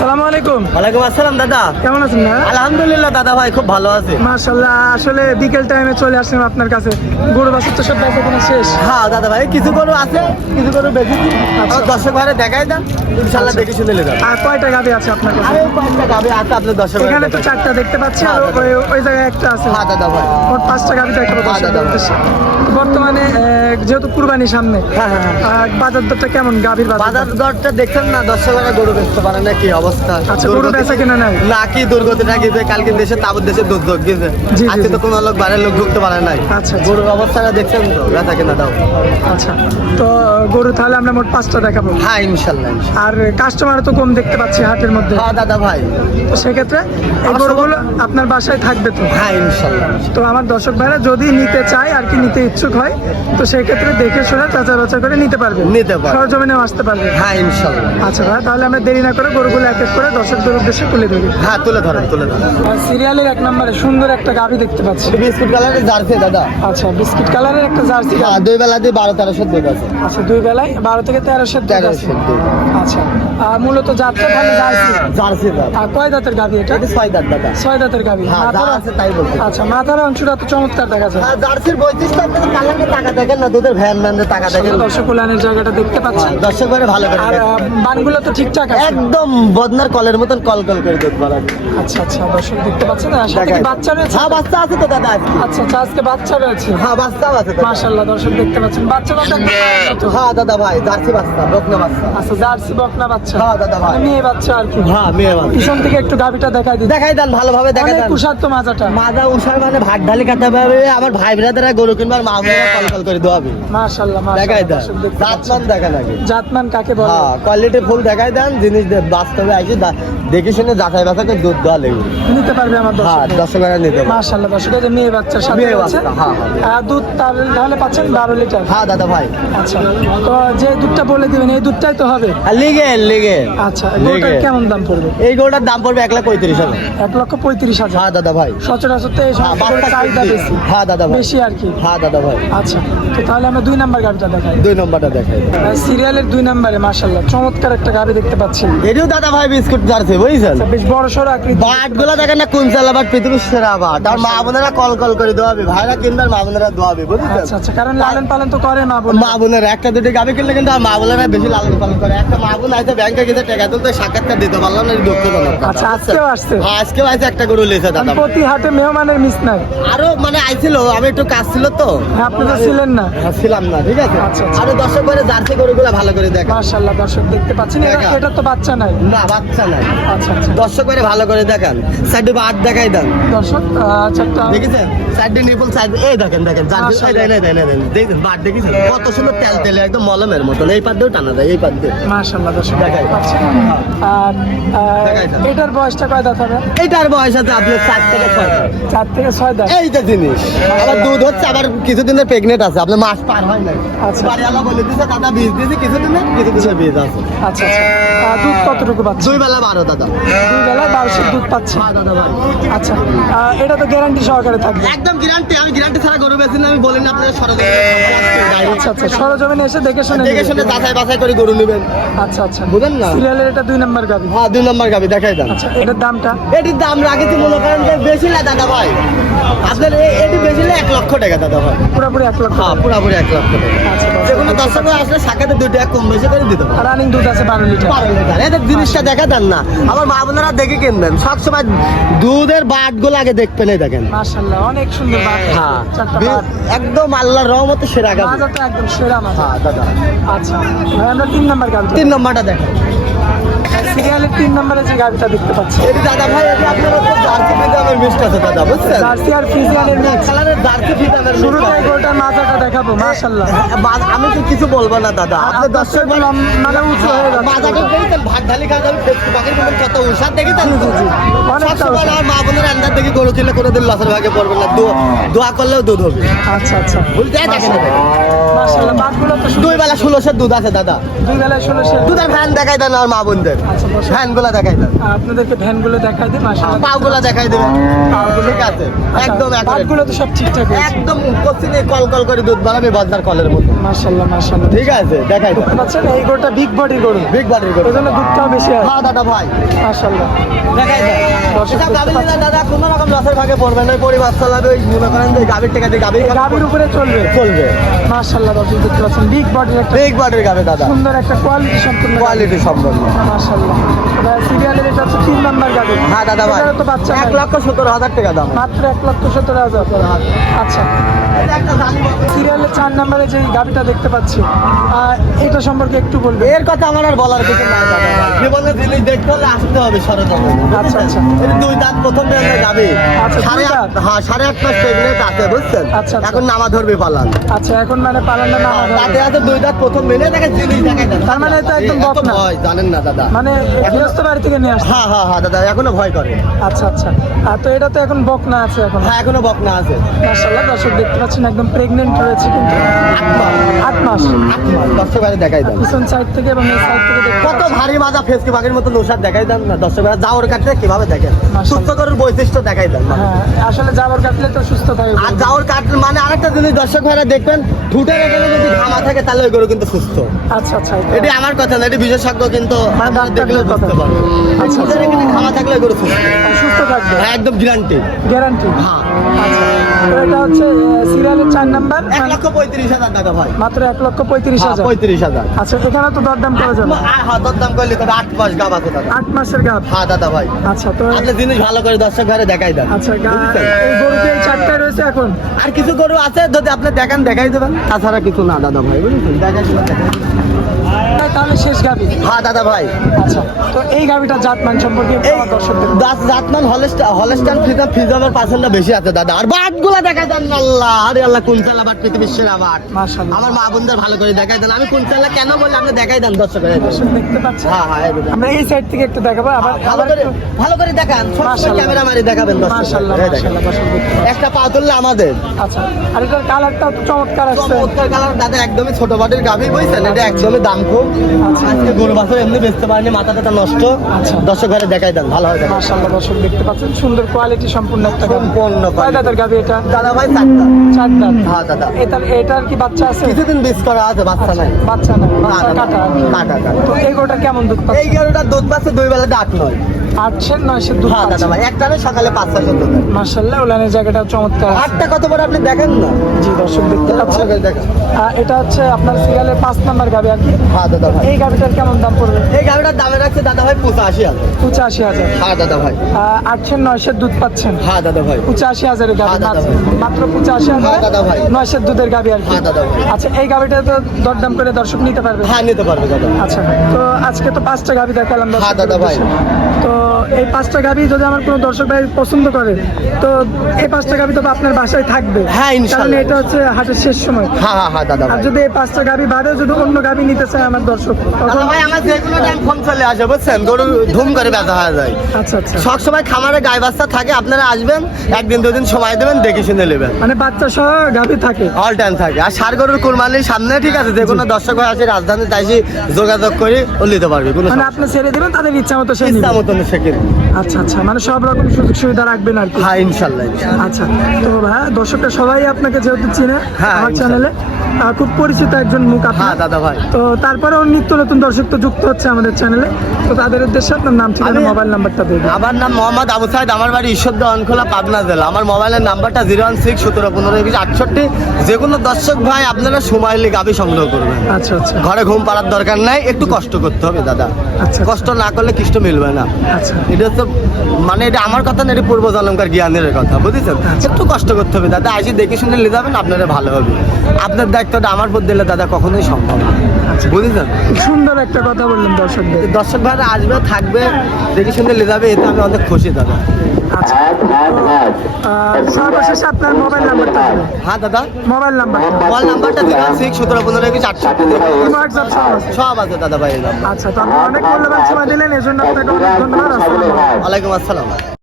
আসসালামু আলাইকুম। ওয়ালাইকুম আসসালাম দাদা, কেমন আছেন না? আলহামদুলিল্লাহ দাদা ভাই খুব ভালো আছে। মাশাআল্লাহ, আসলে বিকেল টাইমে চলে আসলাম আপনার কাছে। গরু বাছুর তো সব বেচাকেনা শেষ। হ্যাঁ দাদা ভাই, কিছু গরু আছে, কিছু গরু বেশি। আচ্ছা। আমার দর্শক ভাইরা দেখাই দেন, ইনশাআল্লাহ দেখে শুনে নেবেন। আর কয়টা গাভী আছে আপনার কাছে? আরে পাঁচটা গাবে আছে আপনার দর্শক ভাইরা এখানে তো দেখাই। চারটা দেখতে পাচ্ছি, আর হ্যাঁ, দাদা। ওই জায়গায় একটা আছে। হ্যাঁ দাদা ভাই। মোট পাঁচটা গাভী দেখাবো হ্যাঁ, দাদা। বর্তমানে যেহেতু কুরবানি সামনে, হ্যাঁ হ্যাঁ হ্যাঁ। বাজার দরটা কেমন গাভীর বাজার বাজার? দরটা দেখছেন না, দর্শক ভাইরা গরু বেচতে পারে না, কি অবস্থা। আচ্ছা, গরু দুর্গতি- বেচা কেনা নাই? না, কি দুর্গতিটা গেছে, কালকে দেশে তাবুর দেশে দুর্যোগ গেছে। জি, জি, আজকে তো জি। কোনো লোক বাইরের লোক ঢুকতে পারে নাই। আচ্ছা, আচ্ছা। গরুর অবস্থাটা দেখছেন তো, বেচা কেনা দাও। আচ্ছা, তো গরু তাহলে আমরা মোট পাঁচটা দেখাবো। হ্যাঁ ইনশাল্লাহ। আর কাস্টমার তো কম দেখতে পাচ্ছি হাটের মধ্যে। হ্যাঁ দাদা ভাই। তো সেক্ষেত্রে এই আমার গরুগুলো আপনার বাসায় থাকবে তো? হ্যাঁ ইনশাল্লাহ। তো আমার দর্শক ভাইরা যদি নিতে চায় আর কি, নিতে ইচ্ছুক হয়, তো সেই ক্ষেত্রে দেখে শুনে যাচাই বাছাই করে নিতে পারবে, নিতে পারবে। সরজমিনেও আসতে পারবে। হ্যাঁ ইনশাল্লাহ। আচ্ছা ভাই, তাহলে আমরা দেরি না করে গরুগুলো এক এক করে দর্শকদের উদ্দেশ্যে তুলে ধরি। হ্যাঁ তুলে ধরেন, তুলে ধরেন। সিরিয়ালের এক নম্বরে সুন্দর একটা গাভী দেখতে পাচ্ছি। বিস্কুট কালারের জার্সি দাদা। আচ্ছা, বিস্কিট কালারের একটা জার্সি গাভী। হ্যাঁ, দুই বেলা দিয়ে 12-1300 দুধ আছে। আচ্ছা, দুই বেলায় 12 থেকে 1300 দুধ আছে। 1300 দুধ। আচ্ছা, আর মূলত জাতটা তাহলে জার্সি। জার্সি দাদা। আর কয় দাঁতের গাভী এটা? এটা 6 দাঁত দাদা। 6 দাঁতের গাভী। হ্যাঁ, যা আছে তাই বলতে। আচ্ছা, মাথার অংশটা তো চমৎকার দেখা যায়। হ্যাঁ, জার্সির বৈশিষ্ট্য আপনাদের কালারে টাকা দেখেন না, দুধের ভ্যান ভ্যানের টাকা দেখেন। দর্শক কল্যাণের জায়গাটা দেখতে পাচ্ছি। দর্শক ভাইরা ভালো করে আর দেখেন। বানগুলো তো ঠিকঠাক আছে। একদম বদনার কলের মতন কল কল করে দুধ বাড়ান। আচ্ছা আচ্ছা, দর্শক দেখতে পাচ্ছেন, আর সাথে কি বাচ্চা রয়েছে? হ্যাঁ, বাচ্চা আছে তো দাদা আজকে। আচ্ছা আচ্ছা, আজকে বাচ্চা রয়েছে। হ্যাঁ, বাচ্চাও আছে দাদা। মাশাআল্লাহ, দর্শক দেখতে পাচ্ছেন বাচ্চাটা তো কত? হ্যাঁ দাদা ভাই, জার্সি বাচ্চা, বকনা বাচ্চা। আচ্ছা, জার্সি বকনা বাচ্চা। হ্যাঁ দাদা ভাই। মেয়ে বাচ্চা আর কি। হ্যাঁ, মেয়ে বাচ্চা। পিছন থেকে একটু গাভিটা দেখাই দিই। দেখাই দেন, ভালোভাবে দেখাই অনেক দেন। কুশার তো মাজাটা। মাজা উষার মানে ভাত ঢালি কাটা পাবে, আমার ভাই ব্রাদাররা গরু কিনবার মা বোনেরা কল কল করে দোয়াবে। মাশাআল্লাহ দেখাই মাশাআল্লাহ, দেন, দর্শক দেখতে পাচ্ছেন। জাতমান দেখা লাগে। জাতমান কাকে বলে? হ্যাঁ, কোয়ালিটি ফুল দেখাই দেন, জিনিস বাস্তবে আসি দেখে শুনে যাচাই বাছাই করে দুধ দেওয়া লেগে। নিতে পারবে আমার হ্যাঁ, দর্শক। দর্শকরা নিতে পারে। মাশাআল্লাহ, দর্শক এই যে মেয়ে বাচ্চার সাথে মেয়ে রয়েছে। বাচ্চা, হ্যাঁ, হ্যাঁ। দুধ তাহলে পাচ্ছেন 12 লিটার। হ্যাঁ দাদা ভাই। আচ্ছা, তো যে দুধটা বলে দিবেন এই দুধটাই তো হবে? আর লিগে আচ্ছা, গরুটার কেমন দাম পড়বে? এই গরুটার দাম পড়বে 1,35,000। 1,35,000। হ্যাঁ দাদা ভাই। সচরাচর তো এই হ্যাঁ, সমস্ত গরুর বাচ্চা চাহিদা কিনবে। বেশি। হ্যাঁ দাদা ভাই। বেশি আর কি। হ্যাঁ দাদা ভাই। আচ্ছা, তো তাহলে আমরা 2 নাম্বার গাড়িটা দেখাই। 2 নম্বরটা দেখাই। সিরিয়ালের 2 নাম্বারে মাশাআল্লাহ চমৎকার একটা গাড়ি দেখতে পাচ্ছি। এটিও দাদা ভাই বিস্কুট জার্সি, বুঝছেন? বেশ বড় সড়ো আকৃতি। বাট গুলা দেখেন না, কোন চালা বাট, পৃথিবীর সেরা বাট। আর মা বোনেরা কল কল করে দোয়াবে, ভাইরা কিনবার মা বোনেরা দোয়াবে, বুঝছেন? আচ্ছা আচ্ছা, কারণ লালন পালন তো করে মা বোন। মা বোনের একটা দুটি গাভি কিনলে কিন্তু আর মা বোনেরা বেশি লালন পালন করে। একটা মা বোন আছে ব্যাংকে গেছে টাকা তুলতে, সাক্ষাৎকার দিতে পারলাম না, দুঃখজনক। আচ্ছা, আজকেও আসছে। হ্যাঁ, আজকেও আছে, একটা গরু লেছে দাদা। প্রতি হাটে মেহমানের মিস নাই। আরো মানে আইছিল, আমি একটু কাজ ছিল তো। হ্যাঁ, আপনি তো ছিলেন না। হ্যাঁ, ছিলাম না, ঠিক আছে। আচ্ছা, আচ্ছা। আরো দর্শক করে জার্সি গরুগুলো ভালো করে দেখা। মাশাআল্লাহ, দর্শক দেখতে পাচ্ছেন, দেখা। এটা তো বাচ্চা নাই। না, বাচ্চা নাই। আচ্ছা আচ্ছা, দর্শক করে ভালো করে দেখান, সাইডে বাট দেখাই দেন। দর্শক চারটা দেখেছেন সাইডে নিপুল সাইড, এই দেখেন দেখেন জার্সি, মাশাআল্লাহ। দেখেন বাট দেখেছেন কত সুন্দর তেল তেলে, একদম মলমের মতন। এই পাত দিয়েও টানা যায়, এই পাত দিয়ে। মাশাআল্লাহ, দর্শক দেখাই। দেখতে পাচ্ছেন। আর দেখাই দাও। এটার বয়সটা কয় দাঁত হবে? এইটার বয়স আছে আপনার 4 থেকে 6 দাঁত। 4 থেকে 6 দাঁত। এইটা জিনিস আবার দুধ হচ্ছে, আবার কিছুদিনের প্রেগনেন্ট আছে, আপনার মাস পার হয় নাই। আচ্ছা। বাড়িওয়ালা বলে দিচ্ছে দাদা বীজ দিয়েছে, কিছুদিনের বীজ আছে। আচ্ছা আচ্ছা, দুধ কতটুকু পাচ্ছে? 2 বেলা 12 দাদা। 2 বেলায় 1200 দুধ পাচ্ছে। হ্যাঁ দাদা ভাই। আচ্ছা, এটা তো গ্যারান্টি সহকারে থাকবে। একদম গ্যারান্টি, আমি গ্যারান্টি ছাড়া গরু বেচি না, আমি বলি না আপনাদের আচ্ছা আচ্ছা, সরজমিনে এসে দেখে শুনে দেখে শুনে নেবেন। যাচাই বাছাই করে গরু নেবেন, আচ্ছা আচ্ছা, বুঝেন না? সিরিয়ালের এটা 2 নাম্বার গাবি। হ্যাঁ, 2 নম্বর গাবি দেখাই দেন। আচ্ছা, এটার দামটা? এটির দাম রাখেছি মনে করেন যে বেশি না দাদা ভাই, আপনার এটি বেশি না 1 লক্ষ টাকা দাদা ভাই। পুরোপুরি 1 লক্ষ। হ্যাঁ, পুরোপুরি 1 লক্ষ টাকা। আচ্ছা, যেগুলো দর্শক আসলে সাক্ষাতে 2 টাকা কম বেশি করে দিতে পারে। রানিং দুধ আছে 12 লিটার। এদের জিনিসটা দেখা দেন না, আমার মা বোনেরা দেখে কিনবেন। সবসময় দুধের বাট গুলো আগে দেখবেন, এই দেখেন। মাশাআল্লাহ, অনেক সুন্দর বাট। হ্যাঁ, চারটা বাট। একদম আল্লাহর রহমতে সেরা গাবি। মাজাটা একদম সেরা মাজা। হ্যাঁ দাদা। আচ্ছা, ভাই আমরা 3 নাম্বার গাবি। 3 নম্বরটা দেখেন। সিরিয়ালের 3 নাম্বারে যে গাবিটা দেখতে পাচ্ছি, এটি দাদা ভাই, এটি আপনার হচ্ছে জার্সি ফিজামের মিক্সড আছে দাদা, বুঝছেন? জার্সি আর ফ্রিজিয়ানের মিক্স। কালারের জার্সি ফিজামের মিক্সড শুরুতে আছে। গোলটার মাজাটা দেখাবো। মাশাআল্লাহ, আমি তো কিছু বলবো না দাদা, আপনার দর্শক মানে উঁচু হয়ে যাচ্ছে। মাজাটা দেখেন, ভাত ঢালি খাওয়া যাবে, ফেসবুক পাখির মতন কত উষার দেখেছেন? জি, জি, জি। অনেকটা সবসময় উষা। আমার মা বোনের আন্দার দেখে গরু কিনলে কোনোদিন লসের ভাগে পড়বে না, দোয়া করলেও দুধ হবে। আচ্ছা আচ্ছা, বুঝতে দেখেন মাশাআল্লাহ, বাটগুলো তো 2 বেলা 1600 দুধ আছে দাদা। 2 বেলায় 1600। দুধের ভ্যান দেখাই দেন আমার মা বোনদের। আচ্ছা, দর্শক। ভ্যান ভ্যানগুলো দেখাই দেন, আপনাদেরকে ভ্যানগুলো দেখাই দিই মাশাআল্লাহ। পাগুলো দেখাই দেবেন, ঠিক আছে একদম বাটগুলো তো সব ঠিকঠাক আছে একদম কোচিনে কল কল করে দুধ বাড়াবে বজদার কলের মতো। মাশাআল্লাহ মাশাআল্লাহ। ঠিক আছে দেখাই দেন। দেখতে পাচ্ছেন এই গরুটা বিগ বডি গরু, বিগ বাড়ির করে এজন্য দুধটাও বেশি হয়। হ্যাঁ দাদা ভাই মাশাআল্লাহ। দেখাই দেন। দর্শক এটা দেখতে গাভী পাচ্ছেন। নিলে দাদা কোনো রকম লসের ভাগে পড়বে না, ওই পরিবার চালাবে, ওই মনে করেন যে গাভীর টাকা দিয়ে গাভীর উপরে চলবে। চলবে। মাশাআল্লাহ দর্শক দেখতে পাচ্ছেন বিগ বডির একটা বিগ বাড়ির গাভী দাদা, সুন্দর একটা কোয়ালিটি সম্পূর্ণ গাভী। কোয়ালিটি সম্পন্ন। মাশাআল্লাহ। সিরিয়ালের এটা হচ্ছে 3 নাম্বার গাভী। হ্যাঁ দাদা ভাই, এটারও তো বাচ্চা নাই। 1,17,000 টাকা দাম। মাত্র 1,17,000। আচ্ছা, এটা একটা দামি বাচ্চা। সিরিয়ালের 4 নম্বরে যে গাভীটা দেখতে পাচ্ছি এটা সম্পর্কে একটু বলবে। এর কথা আমার আর বলার কিছু নাই দাদা ভাই। জীবনে জিনিস দেখতে হলে আসতে হবে সরজমিনে। আচ্ছা, আচ্ছা। এটা 2 দাঁত প্রথম বেলা গাভী। আচ্ছা, 2 দাঁত? হ্যাঁ 8.5 মাস প্রেগনেন্ট আছে বুঝছেন। আচ্ছা, আচ্ছা। এখন নামা ধরবে পালান। আচ্ছা, এখন মানে পালানটা না তাতে আছে 2 দাঁত প্রথম বেলে দেখে জিনিস দেখাই দেন। তার মানে এটা একদম বক না? ভয় জানেন না দাদা। মানে গৃহস্থ বাড়ি থেকে নিয়ে আসছে। হ্যাঁ হ্যাঁ হ্যাঁ দাদা এখনো ভয় করে। আচ্ছা আচ্ছা। তো এটা তো এখন বক না আছে এখন। হ্যাঁ এখনো বকনা আছে। মাশাআল্লাহ দর্শক দেখতে পাচ্ছেন একদম প্রেগনেন্ট রয়েছে কিন্তু 8 মাস। 8 মাস দর্শক ভাই দেখাই দেন। পিছন সাইড থেকে এবং এই সাইড থেকে দেখতে কত পাচ্ছেন। ভারী মাজা ফেসকে বাঘের মতো নৌসাদ দেখাই দেন না দর্শক ভাই। যাওয়ার কাটলে কিভাবে দেখেন, মাশাআল্লাহ। সুস্থ করার বৈশিষ্ট্য দেখাই দেন। হ্যাঁ আসলে জাবর কাটলে তো সুস্থ থাকে। আর যাওয়ার কাটলে মানে আরেকটা জিনিস দর্শক ভাইরা দেখবেন, ঠুটের এখানে যদি ঘামা থাকে তাহলে ওই গরু কিন্তু সুস্থ। আচ্ছা আচ্ছা। এটি আমার কথা না, এটি বিশেষজ্ঞ কিন্তু মানে আপনারা দেখলে ডাক্তারের কথা। বুঝতে পারবেন। আচ্ছা, ঠুটের এখানে ঘামা থাকলে ওই গরু সুস্থ। সুস্থ থাকবে হ্যাঁ একদম গ্যারান্টি। গ্যারান্টি। হ্যাঁ আচ্ছা, তো এটা হচ্ছে সিরিয়ালের 4 নাম্বার 1,35,000 টাকা ভাই। মাত্র হ্যাঁ 1,35,000। 35,000। আচ্ছা, এখানে তো দরদাম করা যাবে। হ্যাঁ দরদাম করলে তবে 8 মাস গাব আছে দাদা। 8 মাসের গাভ। হ্যাঁ দাদা ভাই। আচ্ছা, তো আপনি জিনিস ভালো করে দর্শক ভাইরা দেখাই দেন। আচ্ছা বুঝছেন? এই গরুকে এই 4টায় রয়েছে এখন। আর কিছু গরু আছে যদি আপনি দেখেন দেখাই দেবেন, তাছাড়া কিছু না দাদা ভাই বুঝছেন। দেখাই দেবেন। তাহলে শেষ গাভী। হ্যাঁ দাদা ভাই। আচ্ছা, তো এই গাভীটা জাতমান সম্পর্কে এই আমার দর্শকদের জাতমান হলস্টাইন ফ্রিজামের পার্সেন্টটা বেশি আছে দাদা। আর বাটগুলো দেখাই দেন না আল্লাহ, আরে আল্লাহ কোন চালা বাট পৃথিবীর সেরা বাট। মাশাআল্লাহ। আমার মা বোনদের ভালো করে দেখাই দেন। আমি কোন চালা কেন বললে আপনি দেখাই দেন দর্শক ভাই। দর্শক দেখতে পাচ্ছেন। হ্যাঁ হ্যাঁ এই দেখেন। আমরা এই সাইড থেকে একটু দেখাবো আবার ভালো করে ভালো করে দেখান, মাশাআল্লাহ। ক্যামেরা মারি দেখাবেন দর্শক। মাশাআল্লাহ এই দেখেন। মাশাআল্লাহ দর্শক দেখতে পাচ্ছেন। একটা পা তুললে আমাদের আচ্ছা, আর এটার কালারটাও তো চমৎকার আসছে। চমৎকার কালার দাদা, একদমই ছোট বাটির গাভী বুঝছেন। এটা একদমই দাম কম। আচ্ছা। আজকে গরু বাছর এমনি বেচতে পারেনি, মাথা টাথা নষ্ট। আচ্ছা। দর্শক ভাইরা দেখাই দেন, ভালো হয় দেখেন। মাশাআল্লাহ দর্শক দেখতে পাচ্ছেন সুন্দর কোয়ালিটি সম্পূর্ণ একটা গাভী। সম্পূর্ণ কয় quality। দাঁতের গাভী এটা? দাদা ভাই 4টা। 4 দাঁত। হ্যাঁ দাদা। এটার কি বাচ্চা আছে? কিছুদিন বিষ করা আছে, বাচ্চা নাই। বাচ্চা না, বাচ্চা না, না, কাটা আর কি। কাটা, কাটা। তো এই গরুটা কেমন দুধ এই পাচ্ছে? গরুটার দুধ পাচ্ছে 2 বেলাতে 8-9। 8-9 দুধ হ্যাঁ দাদা পাচ্ছে। ভাই, একটানে সকালে 5-6 দুধ দেয়। মাশাআল্লাহ ওলানের জায়গাটা চমৎকার আছে। 8টা কত বড় আপনি দেখেন না। জি দর্শক দেখতে ভালো পাচ্ছেন। করে দেখেন। এটা হচ্ছে আপনার সিরিয়ালের 5 নাম্বার গাভী আর কি। হ্যাঁ দাদা ভাই। এই গাভীটার কেমন দাম পড়বে? এই গাড়িটার দামে রাখছে দাদা ভাই 85,000। 85,000। হ্যাঁ দাদা ভাই। 8-9 দুধ পাচ্ছেন। হ্যাঁ দাদা ভাই। 85,000 এর গাভী। হ্যাঁ দাদা ভাই। মাত্র 85,000। হ্যাঁ দাদা ভাই। 9 দুধের গাভী আর কি। হ্যাঁ দাদা ভাই। আচ্ছা, এই গাভীটা তো দরদাম করে দর্শক নিতে পারবে। হ্যাঁ নিতে পারবে দাদা। আচ্ছা, তো আজকে তো 5টা গাভী দেখালাম দর্শকদের হ্যাঁ দাদা ভাই। উদ্দেশ্যে। তো এই 5টা গাভী যদি আমার কোনো দর্শক ভাই পছন্দ করে, তো এই 5টা গাভী তো আপনার বাসায় থাকবে। হ্যাঁ, ইনশাআল্লাহ। কারণ এটা হচ্ছে হাটের শেষ সময়। হ্যাঁ হ্যাঁ হ্যাঁ দাদা আর ভাই। যদি এই 5টা গাভী বাদে যদি অন্য গাভী নিতে চায় আমার দর্শক, দাদা তখন ভাই আমার যে কোনো টাইম ফোন চলে আসে বুঝছেন, গরু ধুম করে ব্যথা হয়ে যায়। আচ্ছা আচ্ছা। সব সময় খামারে গায়ে বাচ্চা থাকে, আপনারা আসবেন, 1-2 দিন সময় দেবেন, দেখে শুনে নেবেন। মানে বাচ্চা সহ গাভী থাকে। অল টাইম থাকে। আর ষাড় গরুর কুরবানির সামনে ঠিক আছে, যে কোনো দর্শক ভাই আসে রাজধানী তাইসি যোগাযোগ করে ও নিতে পারবে। কোনো মানে আপনি ছেড়ে দিবেন তাদের ইচ্ছা মতো সে ইচ্ছা নিবে। মতন সেকেন্ড। আচ্ছা আচ্ছা, মানে সব রকম সুযোগ সুবিধা রাখবেন আর কি। হ্যাঁ ইনশাল্লাহ। আচ্ছা, তো ভাই দর্শকরা সবাই আপনাকে যেহেতু চিনে হ্যাঁ, আমার ইনশাআল্লাহ। চ্যানেলে, খুব পরিচিত একজন মুখ হ্যাঁ আপনার। দাদা ভাই। তো তারপরেও নিত্য নতুন দর্শক তো যুক্ত হচ্ছে আমাদের চ্যানেলে। তো তাদের উদ্দেশ্যে আপনার নাম ঠিকানা আমি- মোবাইল নাম্বারটা দিয়ে দিন। আমার নাম মোহাম্মদ আবু সাইদ, আমার বাড়ি ঈশ্বরদী অনখোলা, পাবনা জেলা। আমার মোবাইলের নাম্বারটা 016-17-15-21-68। যে কোনো দর্শক ভাই আপনারা সময় নিয়ে গাভী সংগ্রহ করবেন। আচ্ছা আচ্ছা ঘরে ঘুম পাড়ার দরকার নাই, একটু কষ্ট করতে হবে দাদা। আচ্ছা। কষ্ট না করলে কৃষ্ট মিলবে না। আচ্ছা। এটা তো মানে এটা আমার কথা না, এটা পূর্ব জন্মকার জ্ঞানের কথা বুঝেছেন। আচ্ছা। একটু কষ্ট করতে হবে দাদা, আসি দেখে শুনে নিয়ে যাবেন, আপনারা ভালো হবে। আপনার দায়িত্বটা আমার উপর দিলে দাদা কখনোই সম্ভব না, বুঝেছেন। সুন্দর একটা কথা বললেন দর্শকদের। দর্শক ভাইরা আসবে, থাকবে, দেখে শুনে নিয়ে যাবে, এতে আমি অনেক খুশি দাদা। আচ্ছা, সর্বশেষে আপনার মোবাইল নাম্বারটা দিন। হ্যাঁ দাদা, মোবাইল নাম্বার মোবাইল নাম্বারটা 016-17-15-21-68। সব আছে। সব আছে দাদা ভাই। আচ্ছা, তো আপনি অনেক মূল্যবান সময় দিলেন, এজন্য আপনাকে অনেক ধন্যবাদ। আসসালামু আলাইকুম। ওয়ালাইকুম আসসালাম।